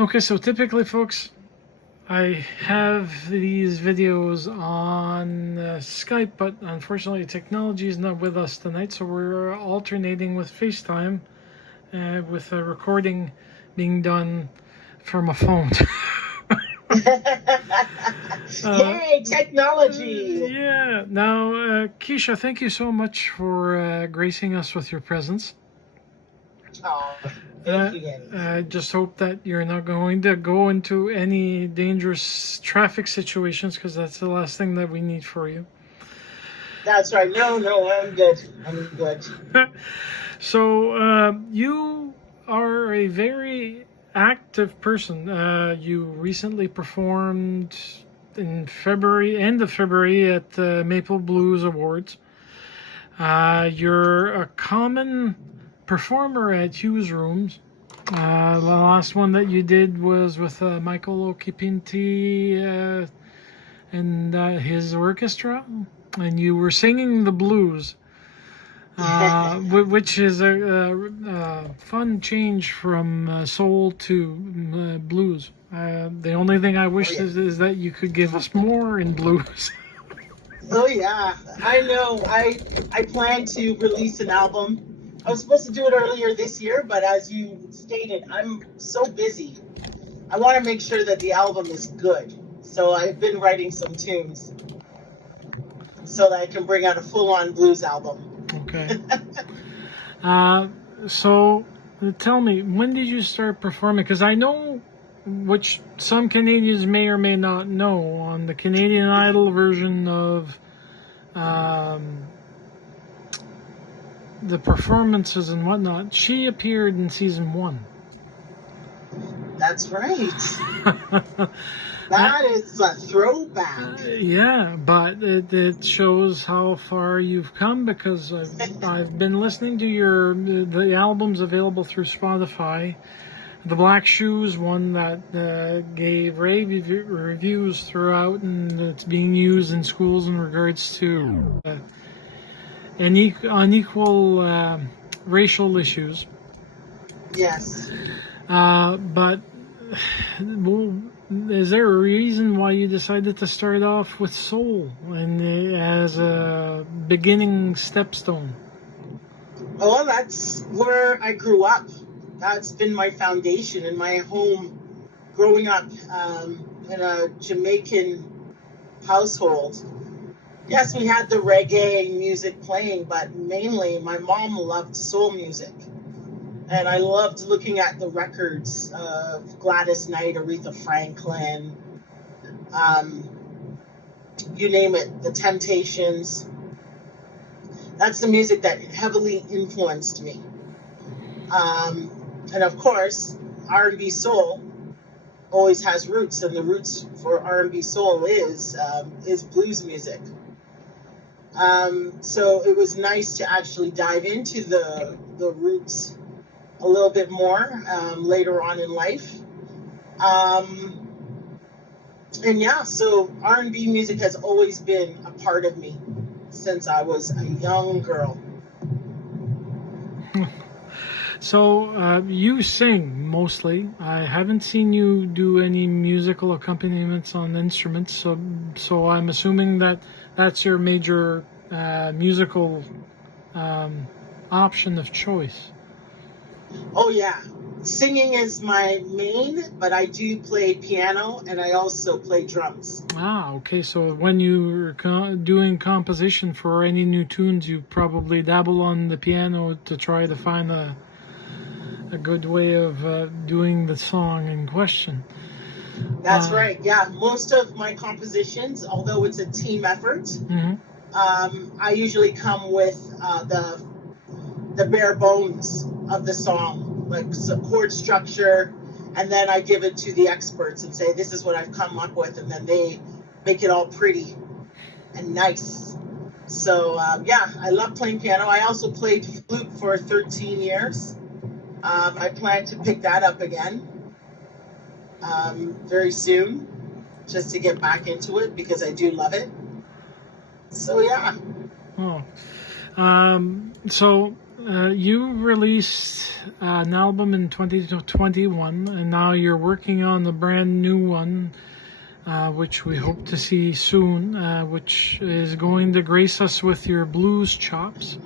Okay, so typically, folks, I have these videos on Skype, but unfortunately, technology is not with us tonight, so we're alternating with FaceTime, with a recording being done from a phone. uh, Yay, technology! yeah. Now, Quisha, thank you so much for gracing us with your presence. Oh, thank you, Danny. I just hope that you're not going to go into any dangerous traffic situations, because that's the last thing that we need for you. That's right. No, I'm good. I'm good. So, you are a very active person. You recently performed in February, end of February, at the Maple Blues Awards. You're a common performer at Hughes Rooms. The last one that you did was with Michael Okipinti and his orchestra, and you were singing the blues, which is a fun change from soul to blues. The only thing I wish is that you could give us more in blues. Oh yeah, I know. I plan to release an album. I was supposed to do it earlier this year, but as you stated, I'm so busy. I want to make sure that the album is good. So I've been writing some tunes so that I can bring out a full-on blues album. Okay. So tell me, when did you start performing? Because I know, which some Canadians may or may not know, on the Canadian Idol version of the performances and whatnot, she appeared in season 1. That's right. That is a throwback. Yeah, but it shows how far you've come, because I've been listening to the albums available through Spotify. The Black Shoes, one that gave rave reviews throughout, and it's being used in schools in regards to unequal racial issues. Yes. But is there a reason why you decided to start off with soul and as a beginning stepstone? Oh, that's where I grew up. That's been my foundation in my home growing up in a Jamaican household. Yes, we had the reggae music playing, but mainly my mom loved soul music. And I loved looking at the records of Gladys Knight, Aretha Franklin, you name it, The Temptations. That's the music that heavily influenced me. And of course, R&B soul always has roots, and the roots for R&B soul is blues music. So it was nice to actually dive into the roots a little bit more later on in life. And yeah, so R&B music has always been a part of me since I was a young girl. So you sing mostly. I haven't seen you do any musical accompaniments on instruments, so I'm assuming that that's your major musical option of choice. Oh yeah, singing is my main, but I do play piano and I also play drums. Ah, okay. So when you're doing composition for any new tunes, you probably dabble on the piano to try to find a good way of doing the song in question. That's right. Yeah, most of my compositions, although it's a team effort, I usually come with the bare bones of the song, like chord structure, and then I give it to the experts and say, this is what I've come up with, and then they make it all pretty and nice. So yeah, I love playing piano. I also played flute for 13 years. I plan to pick that up again very soon, just to get back into it because I do love it. So yeah. Oh. So you released an album in 2021, and now you're working on the brand new one, which we hope to see soon, which is going to grace us with your blues chops.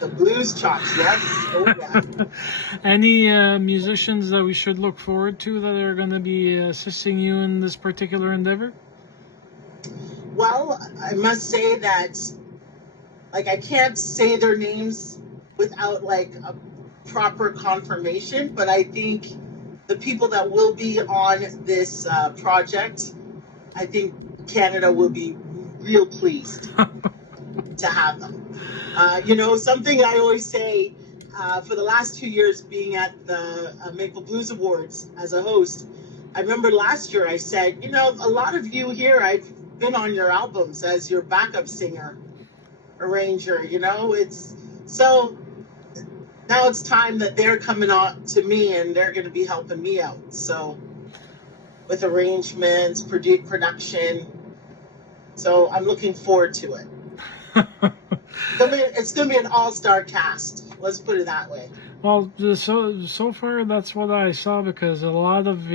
The blues chops, yes. Oh, yeah. Any musicians that we should look forward to that are going to be assisting you in this particular endeavor? Well, I must say that, like, I can't say their names without, like, a proper confirmation, but I think the people that will be on this project, I think Canada will be real pleased to have them. Something I always say for the last 2 years being at the Maple Blues Awards as a host, I remember last year I said, a lot of you here, I've been on your albums as your backup singer, arranger, it's so now it's time that they're coming on to me and they're going to be helping me out. So with arrangements, production. So I'm looking forward to it. It's going to be an all-star cast. Let's put it that way. Well, so far that's what I saw, because a lot of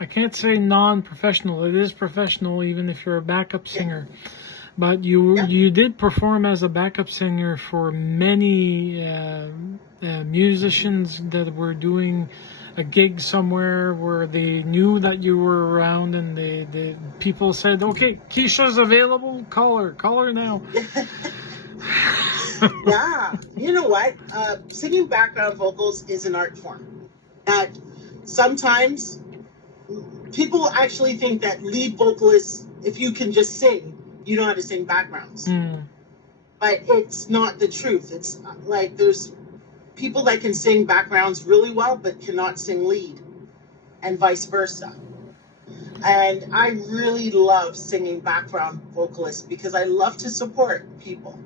I can't say non-professional. It is professional, even if you're a backup singer. Yeah. But you did perform as a backup singer for many musicians that were doing a gig somewhere where they knew that you were around, and the people said, "Okay, Quisha's available. Call her now." Yeah, you know what? Singing background vocals is an art form that sometimes people actually think that lead vocalists, if you can just sing, you know how to sing backgrounds. But it's not the truth. It's like there's people that can sing backgrounds really well but cannot sing lead, and vice versa. And I really love singing background vocalists because I love to support people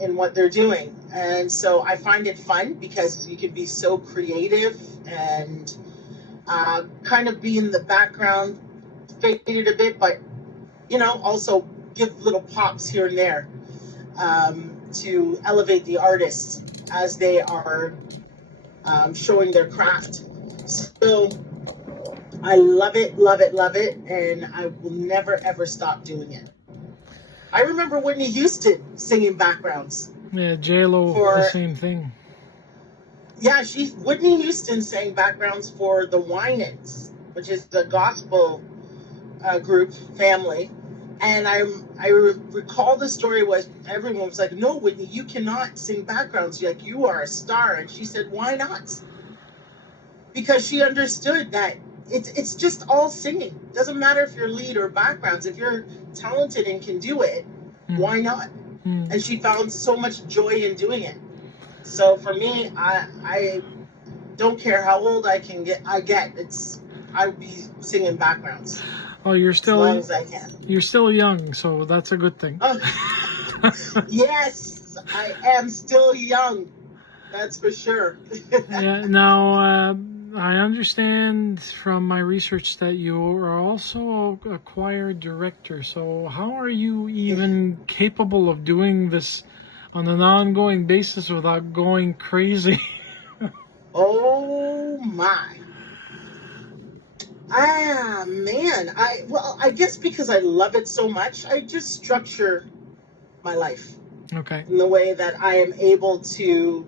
in what they're doing. And so I find it fun because you can be so creative and kind of be in the background, fade it a bit, but also give little pops here and there to elevate the artists as they are showing their craft. So I love it, love it, love it, and I will never, ever stop doing it. I remember Whitney Houston singing backgrounds. Yeah, J-Lo, the same thing. Yeah, Whitney Houston sang backgrounds for the Winans, which is the gospel group family. And I recall the story was everyone was like, "No, Whitney, you cannot sing backgrounds. You are a star." And she said, "Why not?" Because she understood that it's just all singing. Doesn't matter if you're lead or backgrounds. If you're talented and can do it, why not? And she found so much joy in doing it. So for me, I don't care how old I get. I would be singing backgrounds. Oh, you're still, as long as I can. You're still young, so that's a good thing. Oh, yes, I am still young. That's for sure. Yeah. Now, I understand from my research that you are also a choir director. So how are you even capable of doing this on an ongoing basis without going crazy? Oh my. Man. I guess because I love it so much, I just structure my life. Okay. In the way that I am able to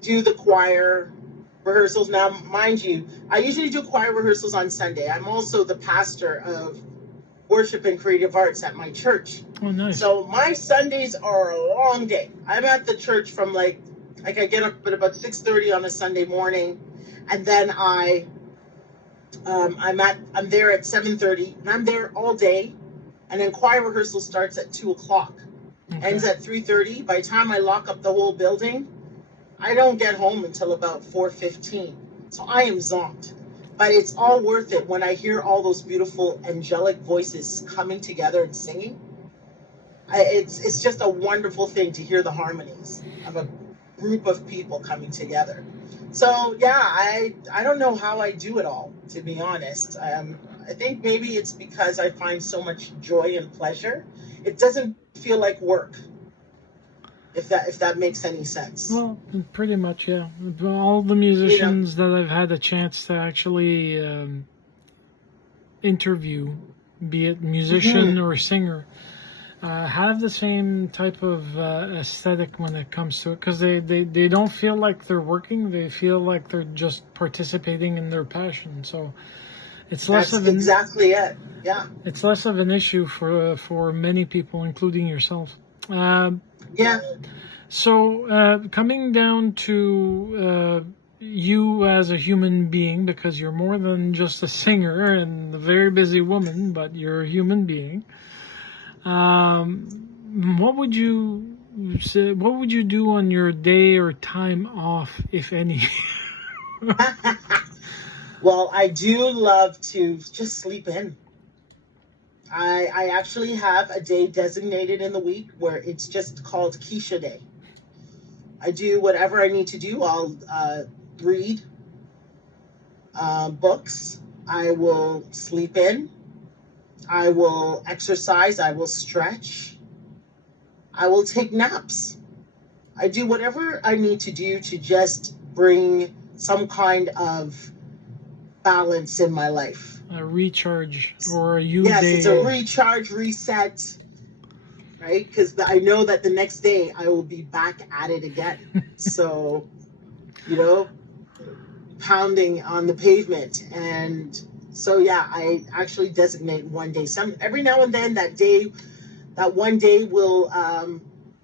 do the choir rehearsals. Now, mind you, I usually do choir rehearsals on Sunday. I'm also the pastor of worship and creative arts at my church. Oh, nice. So my Sundays are a long day. I'm at the church from like I get up at about 6:30 on a Sunday morning, and then I'm there at 7:30, and I'm there all day, and then choir rehearsal starts at 2:00, ends at 3:30. By the time I lock up the whole building, I don't get home until about 4:15. So I am zonked, but it's all worth it when I hear all those beautiful angelic voices coming together and singing. It's just a wonderful thing to hear the harmonies of a group of people coming together. So yeah, I don't know how I do it all, to be honest. I think maybe it's because I find so much joy and pleasure it doesn't feel like work. If that makes any sense. Well, pretty much, yeah. All the musicians that I've had a chance to actually interview, be it musician or singer, have the same type of aesthetic when it comes to it, because they don't feel like they're working. They feel like they're just participating in their passion. So it's less That's of exactly it. Yeah. It's less of an issue for many people, including yourself. Yeah. So coming down to you as a human being, because you're more than just a singer and a very busy woman, but you're a human being. What would you say, what would you do on your day or time off, if any? Well, I do love to just sleep in. I actually have a day designated in the week where it's just called Quisha Day. I do whatever I need to do. I'll read books. I will sleep in. I will exercise. I will stretch. I will take naps. I do whatever I need to do to just bring some kind of balance in my life. A recharge or a day. Yes, it's a recharge, reset, right? Because I know that the next day I will be back at it again. So, pounding on the pavement. And so, yeah, I actually designate one day. Every now and then that one day will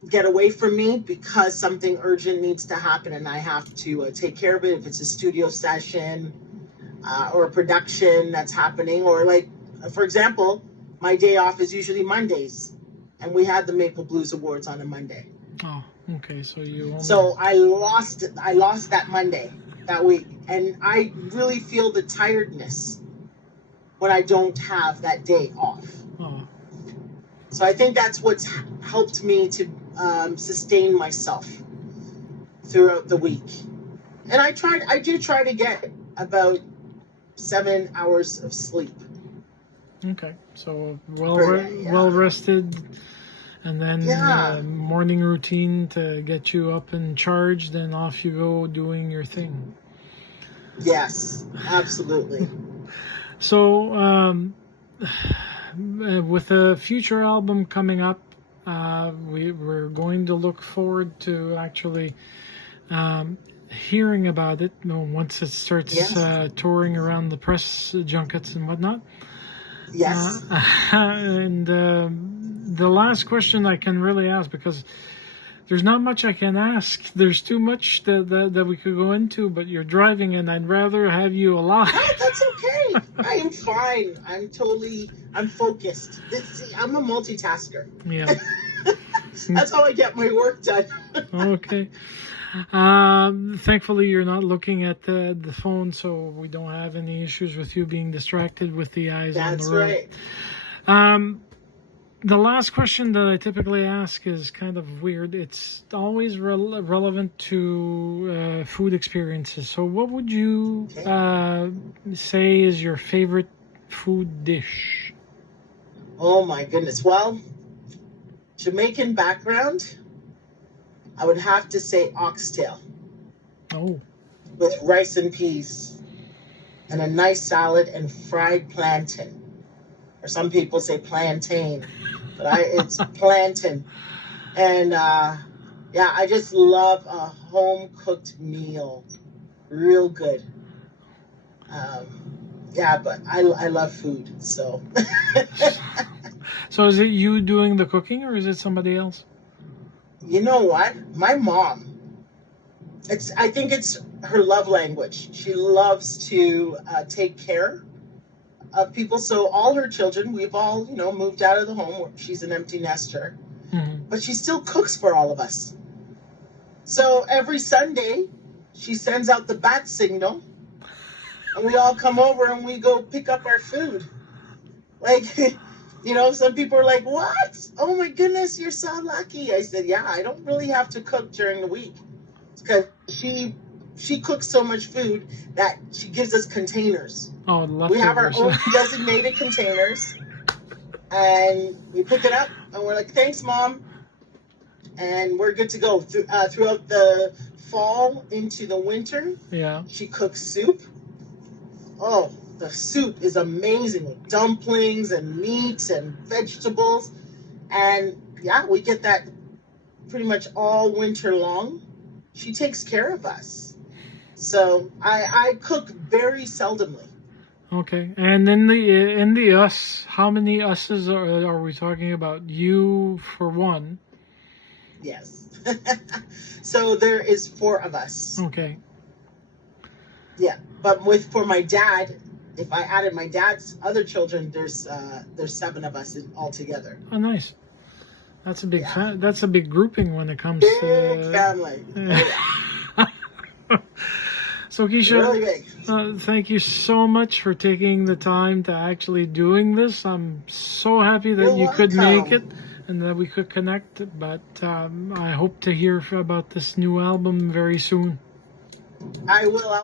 get away from me because something urgent needs to happen and I have to take care of it. If it's a studio session, or a production that's happening, or like, for example, my day off is usually Mondays, and we had the Maple Blues Awards on a Monday. Oh, okay. So I lost that Monday that week, and I really feel the tiredness when I don't have that day off. Oh. So I think that's what's helped me to sustain myself throughout the week. And I do try to get about 7 hours of sleep. Okay, so well rested, and then morning routine to get you up and charged, and off you go doing your thing. Yes, absolutely. So with a future album coming up, we're going to look forward to actually hearing about it once it starts touring around the press junkets and whatnot. Yes. And the last question I can really ask, because there's not much I can ask. There's too much that we could go into, but you're driving and I'd rather have you alive. Oh, that's okay. I am fine. I'm focused. I'm a multitasker. Yeah. That's how I get my work done. Okay. Thankfully, you're not looking at the phone, so we don't have any issues with you being distracted with the eyes on the road. That's right. The last question that I typically ask is kind of weird. It's always relevant to food experiences. So what would you say is your favorite food dish? Oh, my goodness. Well, Jamaican background, I would have to say oxtail. Oh. With rice and peas and a nice salad and fried plantain. Or some people say plantain, but it's plantain. And I just love a home-cooked meal. Real good. But I love food, so. So is it you doing the cooking, or is it somebody else? You know what? My mom. I think it's her love language. She loves to take care of people. So all her children, we've all, moved out of the home. She's an empty nester. Mm-hmm. But she still cooks for all of us. So every Sunday, she sends out the bat signal. And we all come over and we go pick up our food. Like, some people are like, what? Oh my goodness, you're so lucky. I said, yeah, I don't really have to cook during the week. Because she cooks so much food that she gives us containers. Oh, we have our own designated containers. And we pick it up And we're like, thanks, Mom. And we're good to go. Throughout the fall into the winter, Yeah. she cooks soup. Oh, the soup is amazing with dumplings and meats and vegetables. And yeah, we get that pretty much all winter long. She takes care of us. So I cook very seldomly. Okay. And in the us, how many us's are we talking about? You for one. Yes. So there is 4 of us. Okay. Yeah. But for my dad, if I added my dad's other children, there's 7 of us altogether. Oh, nice. That's a big that's a big grouping when it comes Big to family. Oh, yeah. So Quisha, Really big. thank you so much for taking the time to actually doing this. I'm so happy that You're you could make it welcome. and that we could connect. But I hope to hear about this new album very soon. I will.